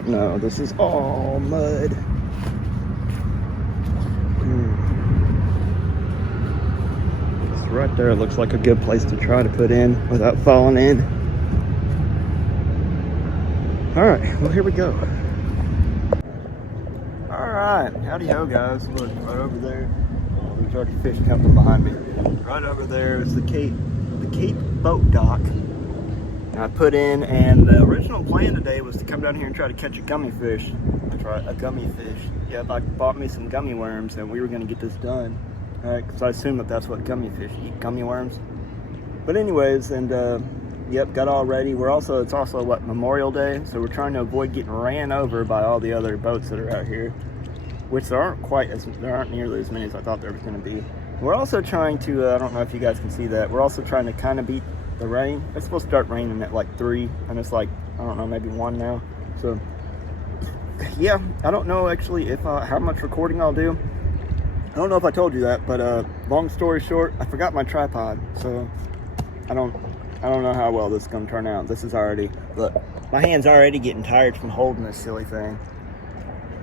don't know. This is all mud. So right there looks like a good place to try to put in without falling in. All right, well, here we go. All right, howdy ho, guys. Look, right over there. Oh, there's already fish coming behind me. Right over there is the Cape boat dock. I put in, and the original plan today was to come down here and try to catch a gummy-fish. A gummy-fish. Yeah, I bought me some gummy worms, and we were going to get this done. All right, because I assume that's what gummy-fish eat, gummy worms. But anyways, and yep, got all ready. It's also what, Memorial Day, so we're trying to avoid getting ran over by all the other boats that are out here, which there aren't nearly as many as I thought there was going to be. We're also trying to, I don't know if you guys can see that, we're also trying to kind of beat the rain. It's supposed to start raining at like 3, and it's like, I don't know, maybe 1 now. So yeah, I don't know actually if how much recording I'll do. I don't know if I told you that, but long story short, I forgot my tripod, so I don't know how well this is gonna turn out. This is already, look, my hand's already getting tired from holding this silly thing.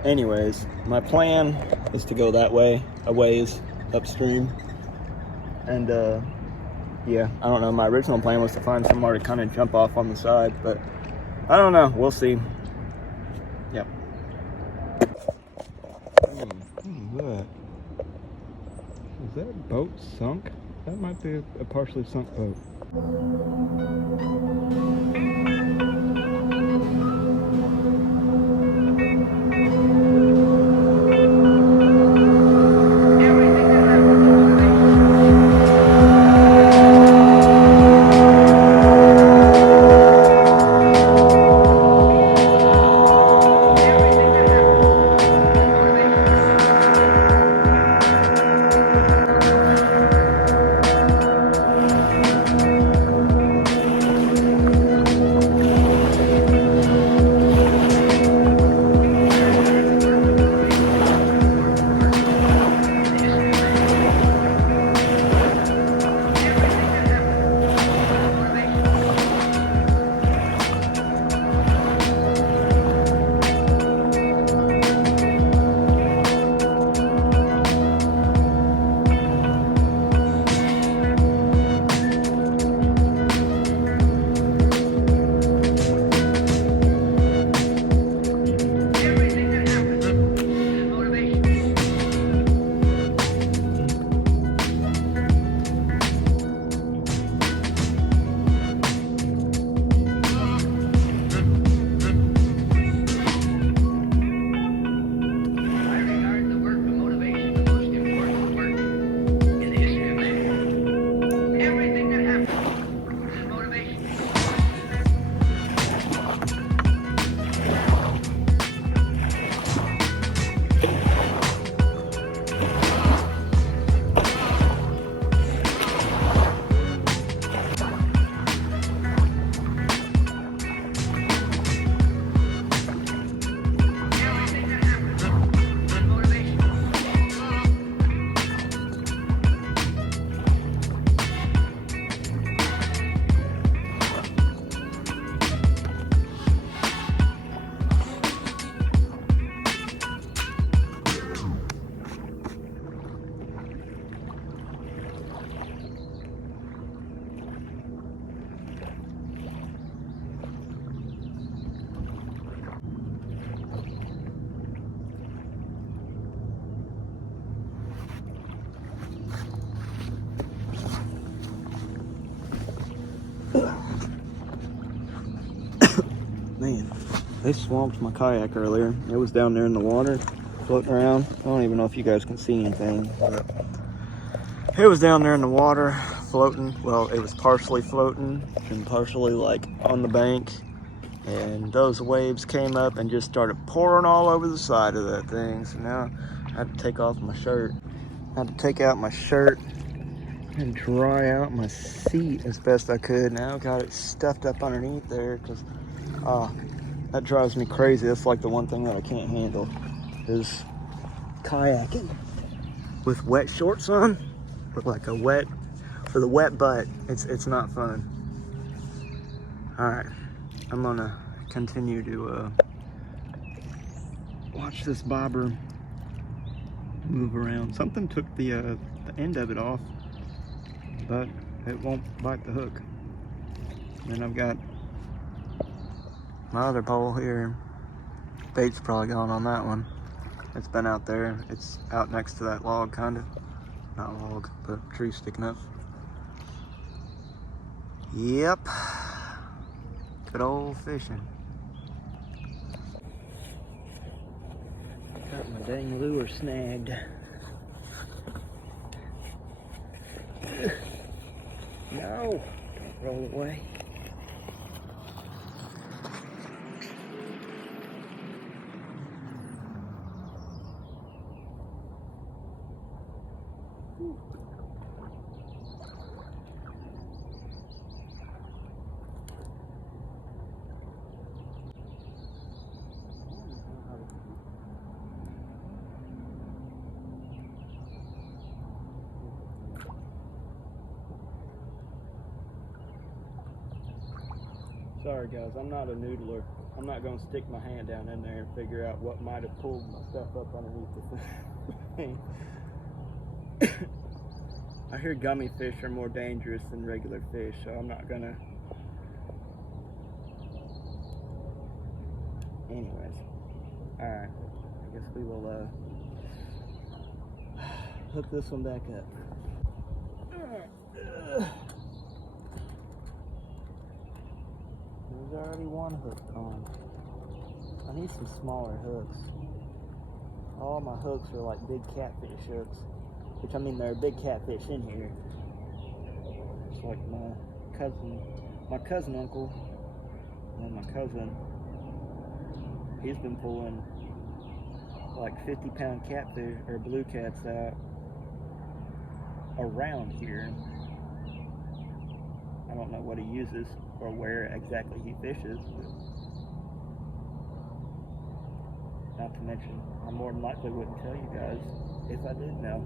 Anyways, my plan is to go that way, a ways upstream, and yeah, I don't know. My original plan was to find somewhere to kind of jump off on the side, but I don't know. We'll see. Yep. Look. Is that boat sunk? That might be a partially sunk boat. Man, they swamped my kayak earlier. It was down there in the water, floating around. I don't even know if you guys can see anything, but it was down there in the water, floating. Well, it was partially floating and partially like on the bank. And those waves came up and just started pouring all over the side of that thing. So now I had to take off my shirt. I had to take out my shirt and dry out my seat as best I could. Now I got it stuffed up underneath there because that drives me crazy. That's like the one thing that I can't handle is kayaking with wet shorts on, with like for the wet butt. It's not fun. All right, I'm gonna continue to Watch this bobber move around. Something took the end of it off, but it won't bite the hook. Then I've got my other pole here. Bait's probably gone on that one. It's been out there. It's out next to that log, kind of. Not log, but tree sticking up. Yep. Good old fishing. Got my dang lure snagged. No! Don't roll away. Sorry guys, I'm not a noodler. I'm not going to stick my hand down in there and figure out what might have pulled my stuff up underneath the thing. I hear gummy fish are more dangerous than regular fish, so I'm not going to... Anyways. Alright, I guess we will hook this one back up. There's already one hook on. I need some smaller hooks. All my hooks are like big catfish hooks. Which, I mean, there are big catfish in here. It's like my cousin uncle, and my cousin, he's been pulling like 50-pound catfish, or blue cats out around here. I don't know what he uses or where exactly he fishes, but not to mention, I more than likely wouldn't tell you guys if I did know.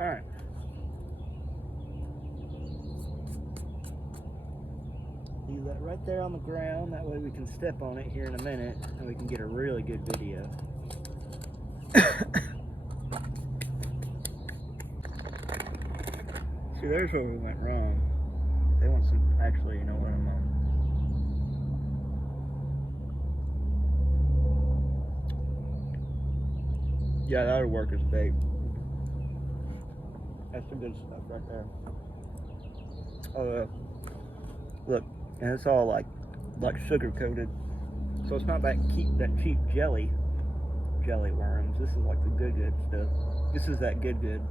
Alright. Leave that right there on the ground, that way we can step on it here in a minute and we can get a really good video. See, there's where we went wrong. They want some, actually, you know what I'm on. Yeah, that'll work as bait. That's some good stuff right there. Oh, look, and it's all like sugar coated, so it's not that cheap jelly worms. This is like the good stuff. This is that good.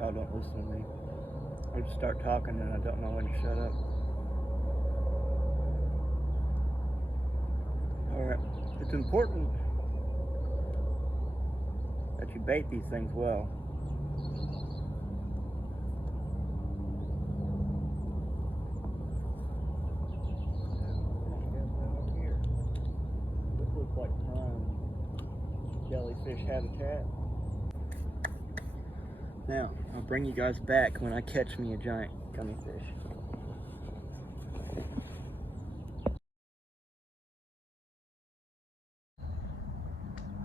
Oh, don't listen to me. I just start talking and I don't know when to shut up. All right, it's important that you bait these things well. This looks like prime jellyfish habitat. Now, I'll bring you guys back when I catch me a giant gummy fish.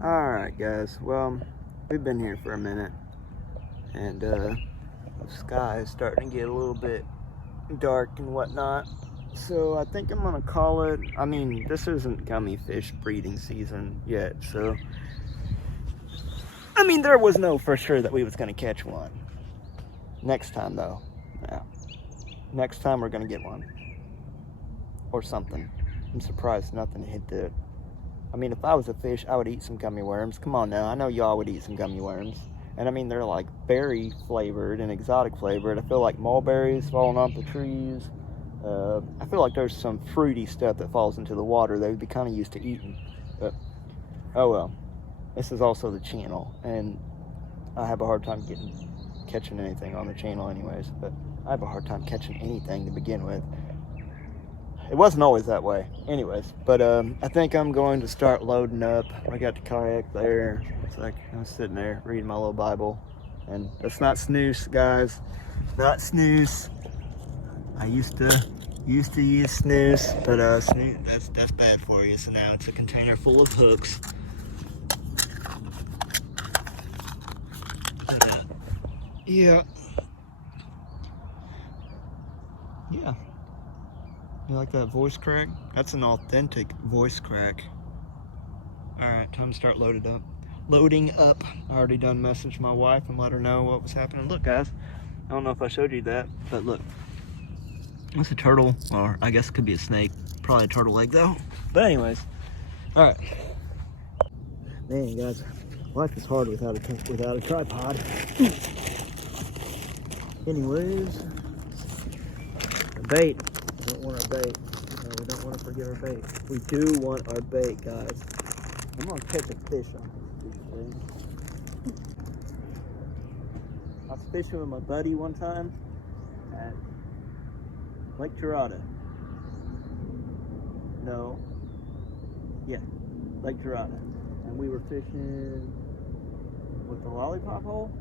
Alright guys, well, we've been here for a minute, and the sky is starting to get a little bit dark and whatnot, so I think I'm gonna call it. I mean, this isn't gummy fish breeding season yet, so I mean, there was no for sure that we was gonna catch one. Next time though, yeah, next time we're gonna get one or something. I'm surprised nothing hit the... I mean, if I was a fish, I would eat some gummy worms. Come on now, I know y'all would eat some gummy worms. And I mean, they're like berry flavored and exotic flavored. I feel like mulberries falling off the trees. I feel like there's some fruity stuff that falls into the water they would be kind of used to eating. But, oh well. This is also the channel, and I have a hard time catching anything on the channel anyways, but I have a hard time catching anything to begin with. It wasn't always that way anyways, but I think I'm going to start loading up. I got the kayak there. It's like I'm sitting there reading my little Bible, and it's not snooze, guys, not snooze. I used to use snooze, but snooze, that's bad for you. So now it's a container full of hooks. But, yeah. You like that voice crack? That's an authentic voice crack. All right, time to start loading up. I already done messaged my wife and let her know what was happening. Look, guys, I don't know if I showed you that, but look, that's a turtle, or I guess it could be a snake. Probably a turtle leg though. But anyways, all right. Man, guys, life is hard without a tripod. Anyways, the bait. We don't want our bait. No, we don't want to forget our bait. We do want our bait, guys. I'm gonna catch a fish on this thing. I was fishing with my buddy one time at Lake Girardeau. No. Yeah, Lake Girardeau. And we were fishing with the lollipop hole?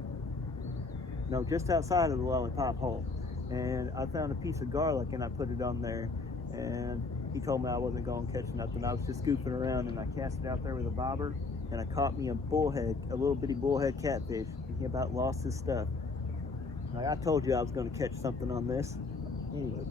No, just outside of the lollipop hole. And I found a piece of garlic and I put it on there, and he told me I wasn't going to catch nothing. I was just goofing around, and I cast it out there with a bobber, and I caught me a bullhead, a little bitty bullhead catfish, and he about lost his stuff. Like I told you I was going to catch something on this. Anyway.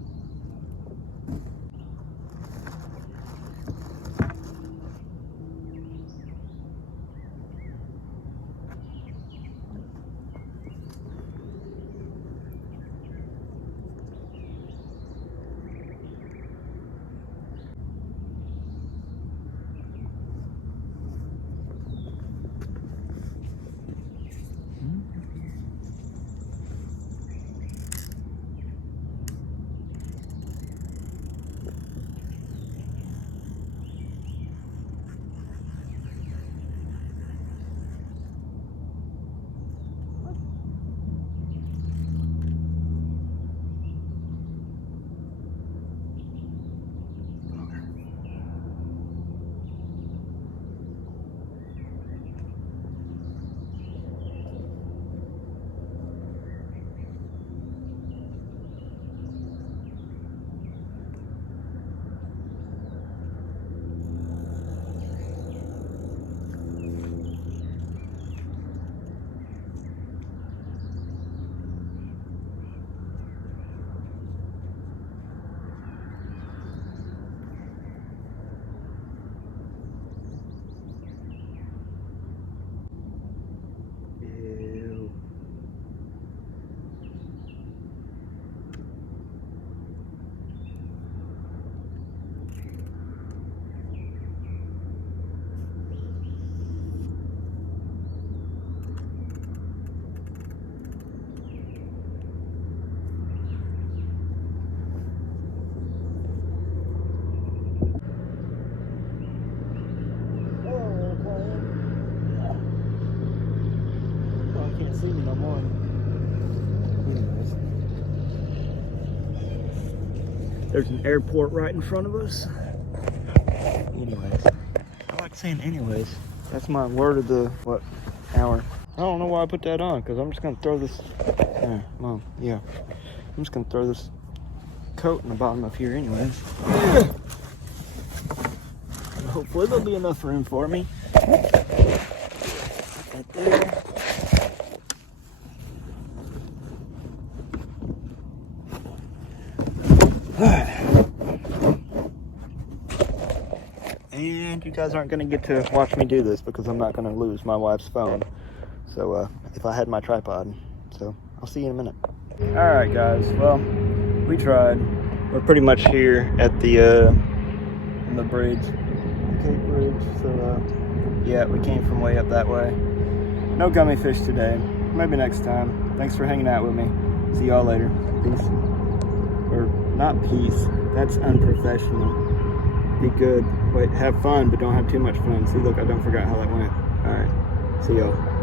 See me no more. Anyways, there's an airport right in front of us. Anyways, I like saying anyways. That's my word of the hour. I don't know why I put that on, because I'm just gonna throw this. Mom, yeah. I'm just gonna throw this coat in the bottom of here anyways. Hopefully there'll be enough room for me. Right there. And you guys aren't going to get to watch me do this because I'm not going to lose my wife's phone. So if I had my tripod. So I'll see you in a minute. Alright guys, well, we tried. We're pretty much here at the bridge, the Cape Bridge. So yeah, we came from way up that way. No gummy fish today. Maybe next time. Thanks for hanging out with me. See y'all later. Peace. Or Not peace. That's unprofessional. Be good. Wait, have fun, but don't have too much fun. See, look, I don't forgot how that went. Alright. See y'all.